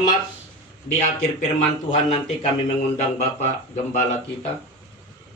terhormat, di akhir firman Tuhan nanti kami mengundang Bapak Gembala kita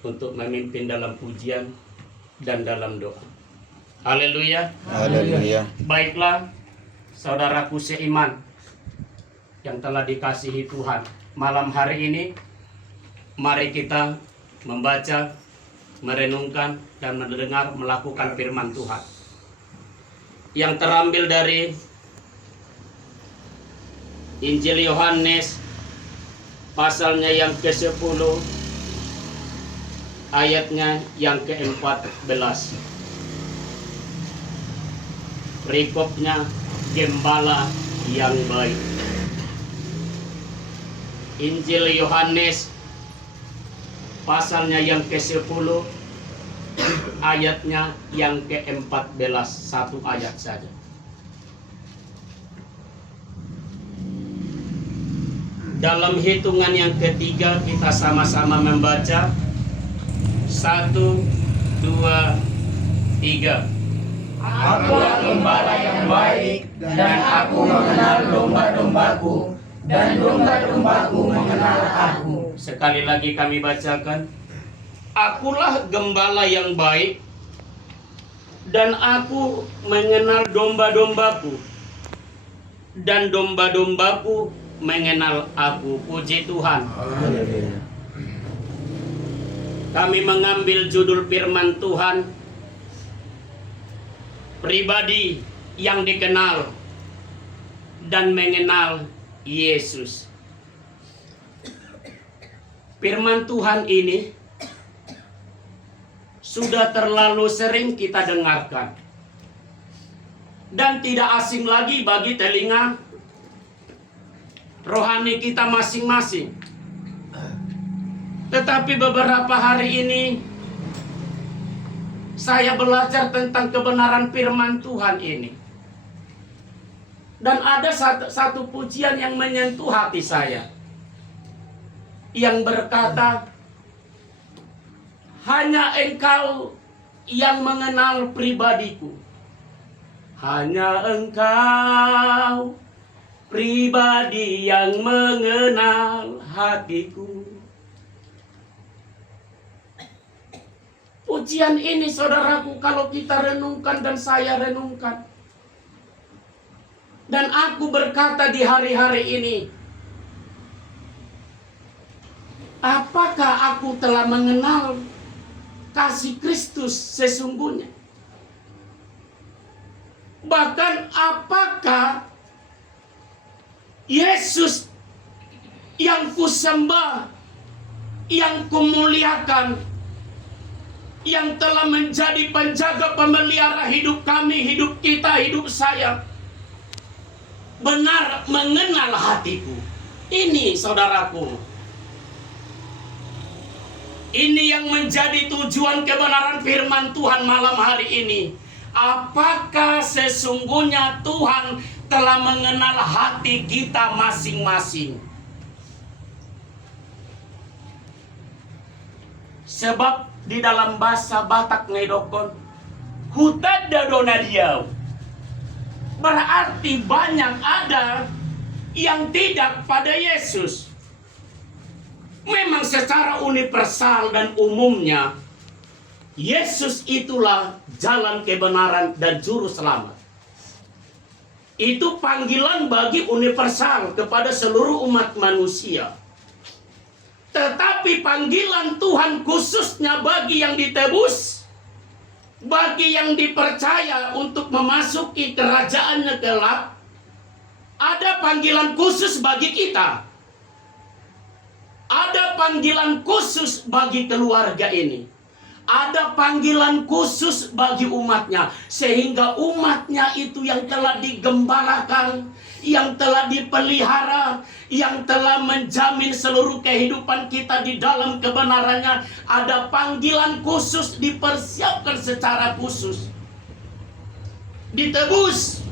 untuk memimpin dalam pujian dan dalam doa. Haleluya. Haleluya. Baiklah, saudaraku seiman yang telah dikasihi Tuhan, malam hari ini mari kita membaca, merenungkan, dan mendengar, melakukan firman Tuhan yang terambil dari Injil Yohanes pasalnya yang ke-10 ayatnya yang ke-14. Perikopnya gembala yang baik. Injil Yohanes pasalnya yang ke-10 ayatnya yang ke-14, satu ayat saja. Dalam hitungan yang ketiga kita sama-sama membaca. 1, 2, 3. Akulah gembala yang baik, dan aku mengenal domba-dombaku, dan domba-dombaku mengenal aku. Sekali lagi kami bacakan. Akulah gembala yang baik, dan aku mengenal domba-dombaku, dan domba-dombaku mengenal aku. Puji Tuhan. Kami mengambil judul firman Tuhan, pribadi yang dikenal dan mengenal Yesus. Firman Tuhan ini sudah terlalu sering kita dengarkan dan tidak asing lagi bagi telinga rohani kita masing-masing. Tetapi beberapa hari ini saya belajar tentang kebenaran firman Tuhan ini. Dan ada satu pujian yang menyentuh hati saya, yang berkata, hanya Engkau yang mengenal pribadiku. Hanya Engkau pribadi yang mengenal hatiku. Pujian ini saudaraku, kalau kita renungkan dan saya renungkan, dan aku berkata di hari-hari ini, apakah aku telah mengenal kasih Kristus sesungguhnya? Bahkan apakah Yesus yang kusembah, yang kumuliakan, yang telah menjadi penjaga pemelihara hidup kami, hidup kita, hidup saya, benar mengenal hatiku? Ini saudaraku, ini yang menjadi tujuan kebenaran firman Tuhan malam hari ini. Apakah sesungguhnya Tuhan telah mengenal hati kita masing-masing? Sebab di dalam bahasa Batak Ngedokon, hutada donadiau, berarti banyak ada yang tidak pada Yesus. Memang secara universal dan umumnya, Yesus itulah jalan kebenaran dan juru selamat. Itu panggilan bagi universal kepada seluruh umat manusia. Tetapi panggilan Tuhan khususnya bagi yang ditebus, bagi yang dipercaya untuk memasuki kerajaannya kelak, ada panggilan khusus bagi kita. Ada panggilan khusus bagi keluarga ini. Ada panggilan khusus bagi umatnya, sehingga umatnya itu yang telah digembalakan, yang telah dipelihara, yang telah menjamin seluruh kehidupan kita di dalam kebenarannya. Ada panggilan khusus, dipersiapkan secara khusus, ditebus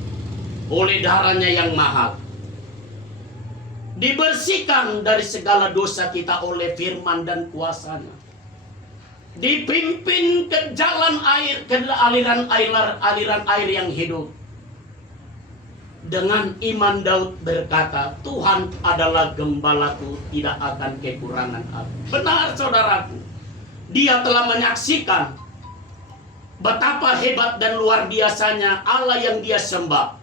oleh darahnya yang mahal, dibersihkan dari segala dosa kita oleh firman dan kuasanya, dipimpin ke jalan air, ke aliran air yang hidup, Dengan iman Daud berkata, Tuhan adalah gembalaku, tidak akan kekurangan aku. Benar saudaraku, dia telah menyaksikan betapa hebat dan luar biasanya Allah yang dia sembah.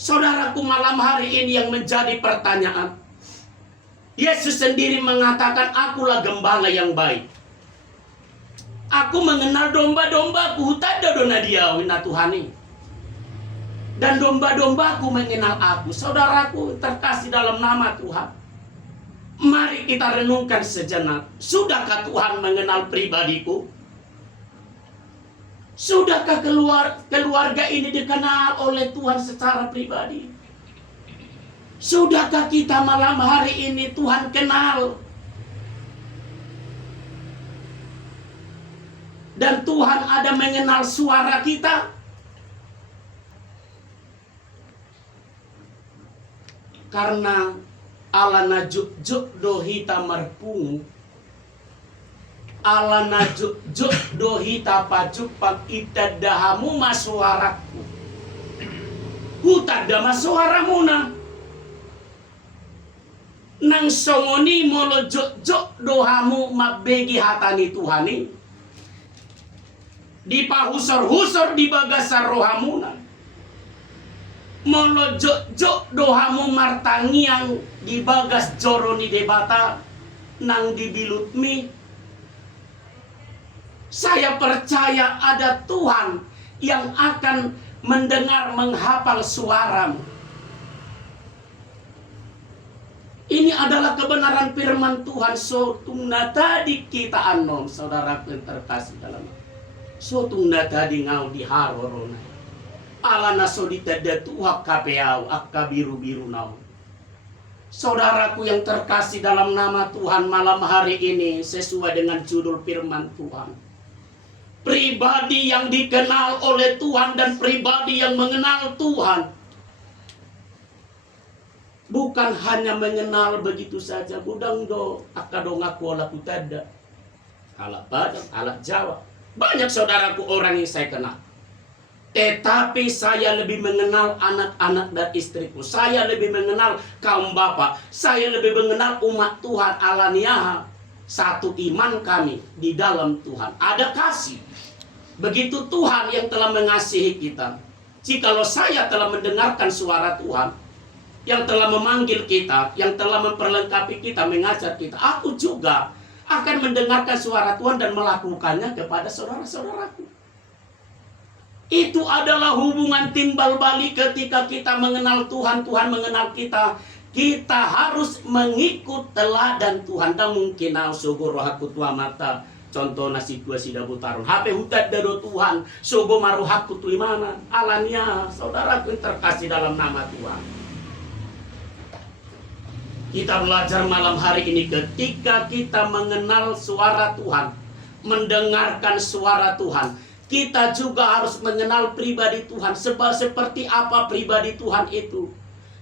Saudaraku, malam hari ini yang menjadi pertanyaan, Yesus sendiri mengatakan, akulah gembala yang baik. Aku mengenal domba-dombaku, tak ada dona dia, wina Tuhani. Dan domba-dombaku mengenal aku. Saudaraku terkasih dalam nama Tuhan, mari kita renungkan sejenak. Sudahkah Tuhan mengenal pribadiku? Sudahkah keluarga ini dikenal oleh Tuhan secara pribadi? Sudahkah kita malam hari ini Tuhan kenal? Dan Tuhan ada mengenal suara kita? Karena Allah najuk dohita merpungu, Allah najuk dohita pajupak itadahamu masuaraku, hutada masuaramuna, nang songoni molo jok dohamu mabegi hatani Tuhani, di pahusor-husor di bagasar rohamuna. Molo jok dohamu martangiang di bagas joroni debata nang dibilutmi. Saya percaya ada Tuhan yang akan mendengar menghafal suaramu. Ini adalah kebenaran firman Tuhan. Sotungna tadi kita anom, saudara yang terkasih dalam. Sotungna tadi ngau di harorona. Ala nasodita datuhak kapeau akka biru-biru nau. Saudaraku yang terkasih dalam nama Tuhan, malam hari ini sesuai dengan judul firman Tuhan, pribadi yang dikenal oleh Tuhan dan pribadi yang mengenal Tuhan. Bukan hanya mengenal begitu saja. Budang do akadong aku ala kutada, ala Padang, ala Jawa. Banyak saudaraku orang yang saya kenal. Tetapi saya lebih mengenal anak-anak dan istriku. Saya lebih mengenal kaum bapak. Saya lebih mengenal umat Tuhan alaniah. Satu iman kami di dalam Tuhan. Ada kasih. Begitu Tuhan yang telah mengasihi kita. Jikalau saya telah mendengarkan suara Tuhan, yang telah memanggil kita, yang telah memperlengkapi kita, mengajar kita, aku juga akan mendengarkan suara Tuhan dan melakukannya kepada saudara-saudaraku. Itu adalah hubungan timbal balik ketika kita mengenal Tuhan, Tuhan mengenal kita. Kita harus mengikut teladan Tuhan. Dan mungkin sogo rohaku tua mata. Contoh nasi tua sida butarun. HP hutat dado Tuhan. Sogo maruhaku tu imana. Alania, saudaraku yang terkasih dalam nama Tuhan. Kita belajar malam hari ini ketika kita mengenal suara Tuhan, mendengarkan suara Tuhan. Kita juga harus mengenal pribadi Tuhan. Sebab seperti apa pribadi Tuhan itu,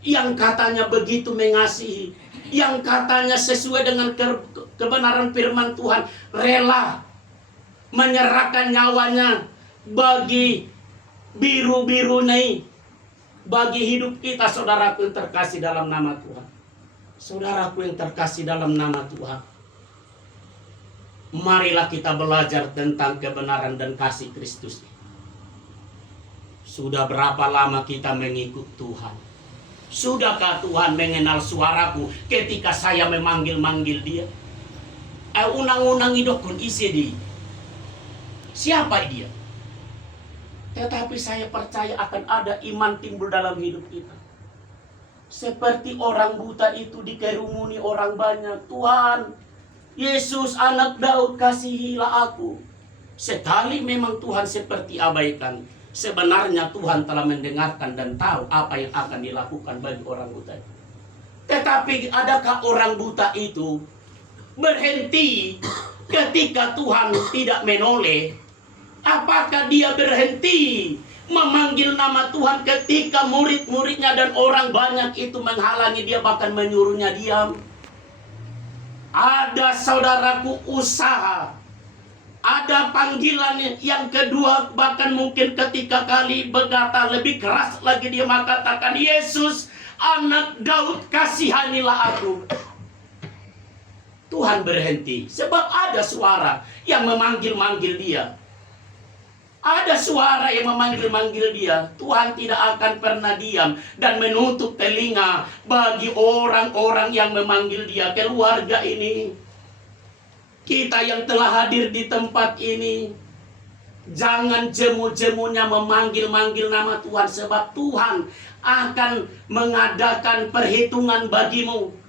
yang katanya begitu mengasihi, yang katanya sesuai dengan kebenaran firman Tuhan, rela menyerahkan nyawanya bagi biru-biru nih, bagi hidup kita. Saudaraku yang terkasih dalam nama Tuhan, saudaraku yang terkasih dalam nama Tuhan, marilah kita belajar tentang kebenaran dan kasih Kristus. Sudah berapa lama kita mengikut Tuhan? Sudahkah Tuhan mengenal suaraku ketika saya memanggil-manggil dia? Unang-unang idokun isi di. Siapa dia? Tetapi saya percaya akan ada iman timbul dalam hidup kita. Seperti orang buta itu dikerumuni orang banyak. Tuhan, Yesus anak Daud, kasihilah aku. Sekali memang Tuhan seperti abaikan, sebenarnya Tuhan telah mendengarkan dan tahu apa yang akan dilakukan bagi orang buta. Tetapi adakah orang buta itu berhenti ketika Tuhan tidak menoleh? Apakah dia berhenti memanggil nama Tuhan ketika murid-muridnya dan orang banyak itu menghalangi dia, bahkan menyuruhnya diam? Ada saudaraku usaha Ada panggilan yang kedua, bahkan mungkin ketika kali berkata lebih keras lagi, dia mengatakan, Yesus, anak Daud, kasihanilah aku. Tuhan berhenti, sebab ada suara yang memanggil-manggil dia. Ada suara yang memanggil-manggil dia. Tuhan tidak akan pernah diam dan menutup telinga bagi orang-orang yang memanggil dia. Keluarga ini, kita yang telah hadir di tempat ini, jangan jemu-jemunya memanggil-manggil nama Tuhan, sebab Tuhan akan mengadakan perhitungan bagimu.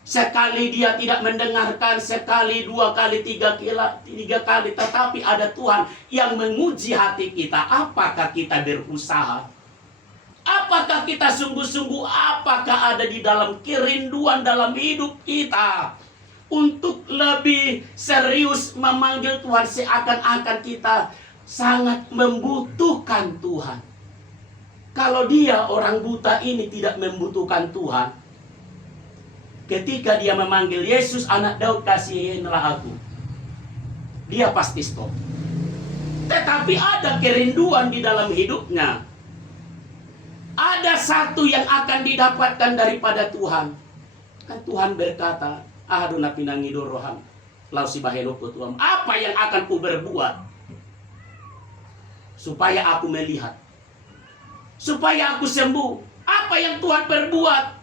Sekali dia tidak mendengarkan, sekali, dua kali, tiga kali, tetapi ada Tuhan yang menguji hati kita. Apakah kita berusaha? Apakah kita sungguh-sungguh? Apakah ada di dalam kerinduan dalam hidup kita untuk lebih serius memanggil Tuhan, seakan-akan kita sangat membutuhkan Tuhan? Kalau dia, orang buta ini, tidak membutuhkan Tuhan, ketika dia memanggil Yesus, anak Daud, kasihanilah aku, dia pasti stop. Tetapi ada kerinduan di dalam hidupnya. Ada satu yang akan didapatkan daripada Tuhan. Kan Tuhan berkata, Aduna pinangido roham, lau si bahelo tuam. Apa yang akan ku berbuat supaya aku melihat, supaya aku sembuh? Apa yang Tuhan berbuat,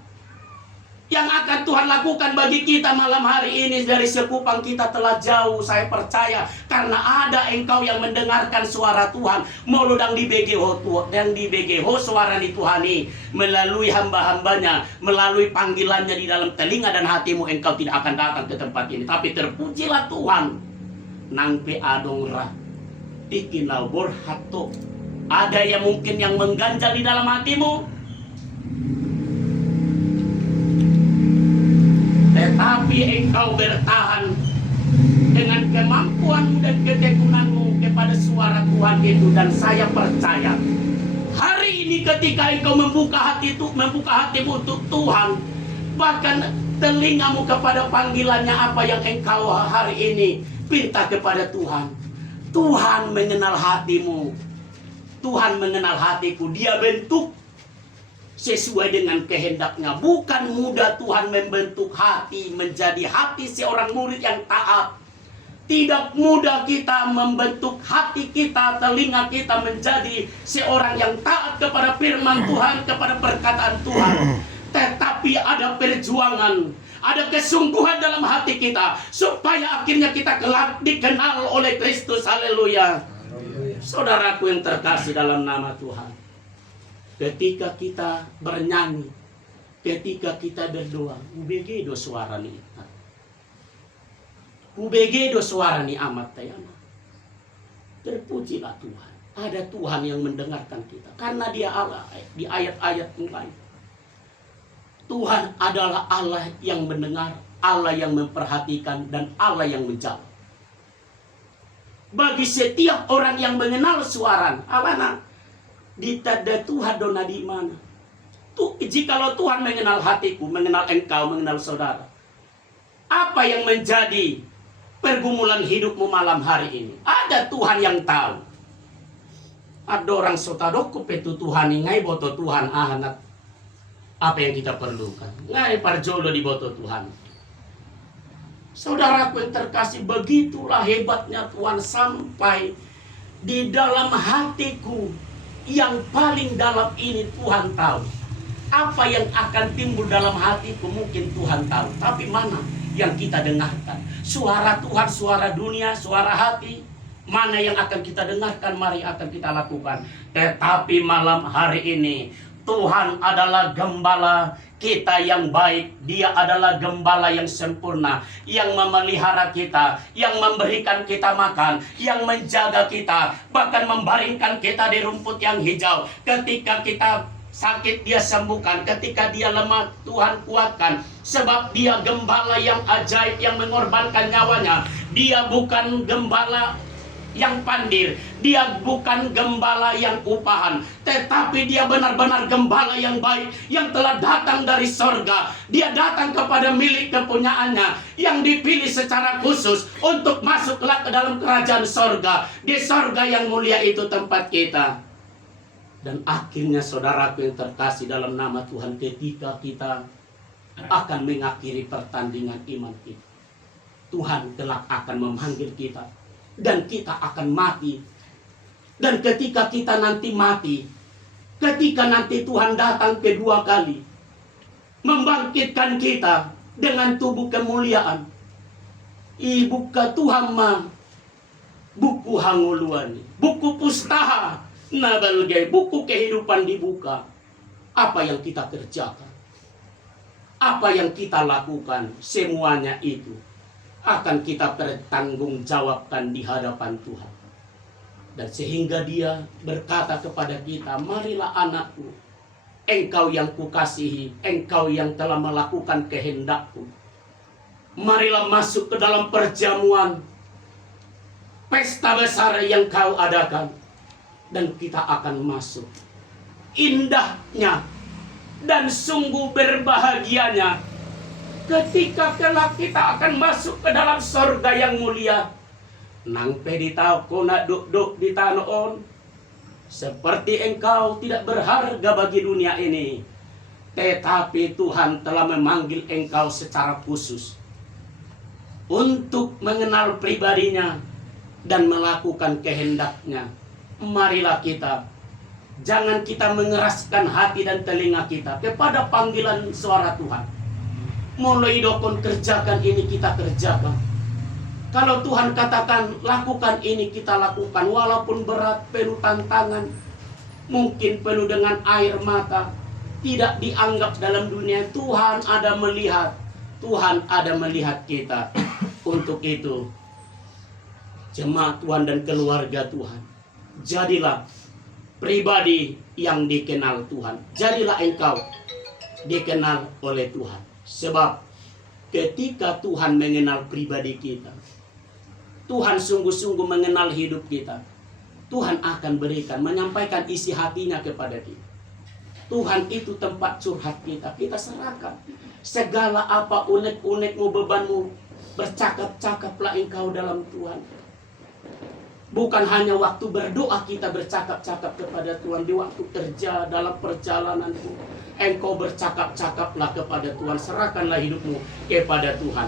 yang akan Tuhan lakukan bagi kita malam hari ini? Dari sekupang kita telah jauh, saya percaya, karena ada engkau yang mendengarkan suara Tuhan. Moludang di BGH dan di BGH suara di Tuhan ini melalui hamba-hambanya, melalui panggilannya di dalam telinga dan hatimu. Engkau tidak akan datang ke tempat ini, tapi terpujilah Tuhan. Nang pe adongra tikinau borhato. Ada yang mungkin yang mengganjal di dalam hatimu, tetapi engkau bertahan dengan kemampuanmu dan ketekunanmu kepada suara Tuhan itu. Dan saya percaya hari ini ketika engkau membuka hatimu untuk Tuhan, bahkan telingamu kepada panggilannya, apa yang engkau hari ini pinta kepada Tuhan, Tuhan mengenal hatimu. Tuhan mengenal hatiku, dia bentuk sesuai dengan kehendaknya. Bukan mudah Tuhan membentuk hati menjadi hati seorang murid yang taat. Tidak mudah kita membentuk hati kita, telinga kita menjadi seorang yang taat kepada firman Tuhan, kepada perkataan Tuhan. Tetapi ada perjuangan, ada kesungguhan dalam hati kita, supaya akhirnya kita kelak dikenal oleh Kristus. Haleluya. Saudaraku yang terkasih dalam nama Tuhan, ketika kita bernyanyi, ketika kita berdoa, ubegedo suara ni, ubegedo suara ni amat tayama. Terpujilah Tuhan. Ada Tuhan yang mendengarkan kita, karena Dia Allah. Di ayat-ayat mulai, Tuhan adalah Allah yang mendengar, Allah yang memperhatikan, dan Allah yang menjawab. Bagi setiap orang yang mengenal suara Allah, ditada Tuhan dona di mana? Jikalau Tuhan mengenal hatiku, mengenal engkau, mengenal saudara, apa yang menjadi pergumulan hidupmu malam hari ini? Ada Tuhan yang tahu. Ada orang sotadoku petu Tuhan ngai boto Tuhan ahanat apa yang kita perlukan. Ngai parjolo di boto Tuhan. Saudaraku yang terkasih, begitulah hebatnya Tuhan, sampai di dalam hatiku yang paling dalam ini Tuhan tahu. Apa yang akan timbul dalam hatiku mungkin Tuhan tahu, tapi mana yang kita dengarkan? Suara Tuhan, suara dunia, suara hati, mana yang akan kita dengarkan? Mari akan kita lakukan. Tetapi malam hari ini Tuhan adalah gembala kita yang baik. Dia adalah gembala yang sempurna, yang memelihara kita, yang memberikan kita makan, yang menjaga kita, bahkan membaringkan kita di rumput yang hijau. Ketika kita sakit, Dia sembuhkan. Ketika dia lemah, Tuhan kuatkan. Sebab Dia gembala yang ajaib, yang mengorbankan nyawanya. Dia bukan gembala yang pandir. Dia bukan gembala yang upahan, tetapi dia benar-benar gembala yang baik, yang telah datang dari sorga. Dia datang kepada milik kepunyaannya, yang dipilih secara khusus untuk masuk ke dalam kerajaan sorga. Di sorga yang mulia itu tempat kita. Dan akhirnya saudaraku yang terkasih dalam nama Tuhan, ketika kita akan mengakhiri pertandingan iman kita, Tuhan kelak akan memanggil kita dan kita akan mati. Dan ketika kita nanti mati, ketika nanti Tuhan datang kedua kali membangkitkan kita dengan tubuh kemuliaan, buka Tuhan mah buku hanguluan, buku pustaha nabalge, buku kehidupan dibuka. Apa yang kita kerjakan, apa yang kita lakukan, semuanya itu akan kita pertanggungjawabkan di hadapan Tuhan. Dan sehingga dia berkata kepada kita, marilah anakku, engkau yang kukasihi, engkau yang telah melakukan kehendakku, marilah masuk ke dalam perjamuan pesta besar yang kau adakan. Dan kita akan masuk. Indahnya dan sungguh berbahagianya ketika kelak kita akan masuk ke dalam sorga yang mulia. Nang peditau kona duk di tanoon, seperti engkau tidak berharga bagi dunia ini, tetapi Tuhan telah memanggil engkau secara khusus untuk mengenal pribadinya dan melakukan kehendaknya. Marilah kita, jangan kita mengeraskan hati dan telinga kita kepada panggilan suara Tuhan. Mulai dokon kerjakan ini, kita kerjakan. Kalau Tuhan katakan lakukan ini, kita lakukan. Walaupun berat, penuh tantangan, mungkin penuh dengan air mata, tidak dianggap dalam dunia. Tuhan ada melihat, Tuhan ada melihat kita. Untuk itu, jemaat Tuhan dan keluarga Tuhan, jadilah pribadi yang dikenal Tuhan. Jadilah engkau dikenal oleh Tuhan. Sebab ketika Tuhan mengenal pribadi kita, Tuhan sungguh-sungguh mengenal hidup kita, Tuhan akan berikan, menyampaikan isi hatinya kepada kita. Tuhan itu tempat curhat kita. Kita serahkan segala apa unek-unekmu, bebanmu. Bercakap-cakaplah engkau dalam Tuhan. Bukan hanya waktu berdoa kita bercakap-cakap kepada Tuhan. Di waktu kerja, dalam perjalananmu, engkau bercakap-cakaplah kepada Tuhan. Serahkanlah hidupmu kepada Tuhan.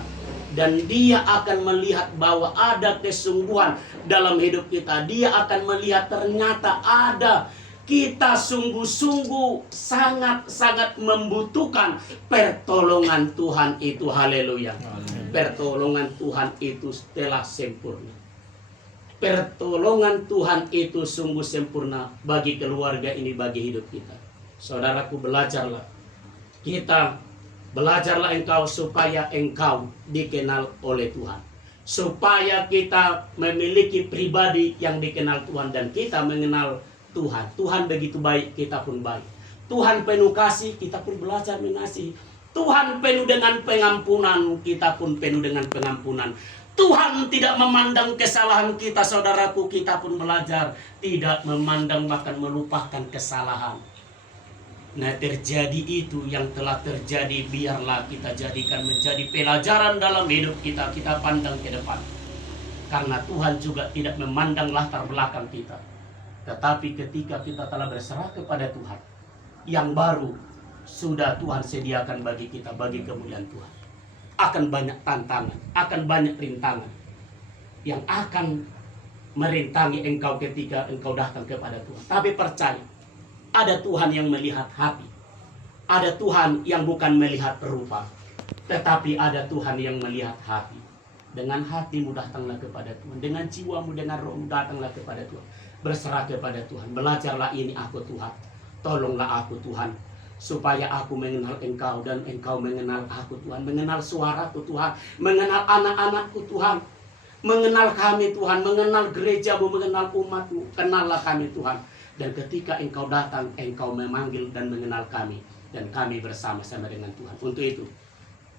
Dan Dia akan melihat bahwa ada kesungguhan dalam hidup kita. Dia akan melihat ternyata ada, kita sungguh-sungguh sangat-sangat membutuhkan pertolongan Tuhan itu. Haleluya. Pertolongan Tuhan itu telah sempurna. Pertolongan Tuhan itu sungguh sempurna bagi keluarga ini, bagi hidup kita. Saudaraku, belajarlah. Kita belajarlah engkau supaya engkau dikenal oleh Tuhan. Supaya kita memiliki pribadi yang dikenal Tuhan dan kita mengenal Tuhan. Tuhan begitu baik, kita pun baik. Tuhan penuh kasih, kita pun belajar mengasihi. Tuhan penuh dengan pengampunan, kita pun penuh dengan pengampunan. Tuhan tidak memandang kesalahan kita, saudaraku, kita pun belajar tidak memandang, bahkan melupakan kesalahan. Nah, terjadi itu yang telah terjadi, biarlah kita jadikan menjadi pelajaran dalam hidup kita. Kita pandang ke depan. Karena Tuhan juga tidak memandang latar belakang kita. Tetapi ketika kita telah berserah kepada Tuhan, yang baru sudah Tuhan sediakan bagi kita, bagi kemuliaan Tuhan. Akan banyak tantangan, akan banyak rintangan yang akan merintangi engkau ketika engkau datang kepada Tuhan. Tapi percaya, ada Tuhan yang melihat hati. Ada Tuhan yang bukan melihat rupa, tetapi ada Tuhan yang melihat hati. Dengan hatimu datanglah kepada Tuhan. Dengan jiwamu, dengan rohmu datanglah kepada Tuhan. Berserah kepada Tuhan. Belajarlah ini aku Tuhan. Tolonglah aku Tuhan. Supaya aku mengenal engkau dan engkau mengenal aku Tuhan. Mengenal suaraku Tuhan. Mengenal anak-anakku Tuhan. Mengenal kami Tuhan. Mengenal gerejamu, mengenal umatmu. Kenallah kami Tuhan. Dan ketika engkau datang, engkau memanggil dan mengenal kami. Dan kami bersama-sama dengan Tuhan. Untuk itu,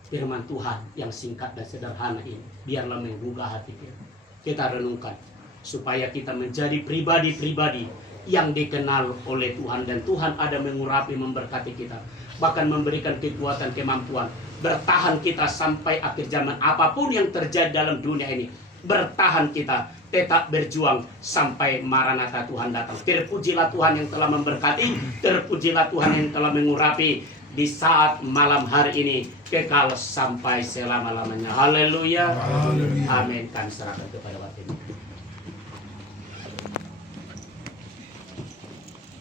firman Tuhan yang singkat dan sederhana ini, biarlah menggugah hati kita. Kita renungkan. supaya kita menjadi pribadi-pribadi yang dikenal oleh Tuhan, dan Tuhan ada mengurapi, memberkati kita, bahkan memberikan kekuatan, kemampuan bertahan kita sampai akhir zaman. Apapun yang terjadi dalam dunia ini, bertahan kita, tetap berjuang sampai Maranatha, Tuhan datang. Terpujilah Tuhan yang telah memberkati, terpujilah Tuhan yang telah mengurapi di saat malam hari ini, kekal sampai selama-lamanya. Haleluya. Amin. Kami serahkan kepada Bapak.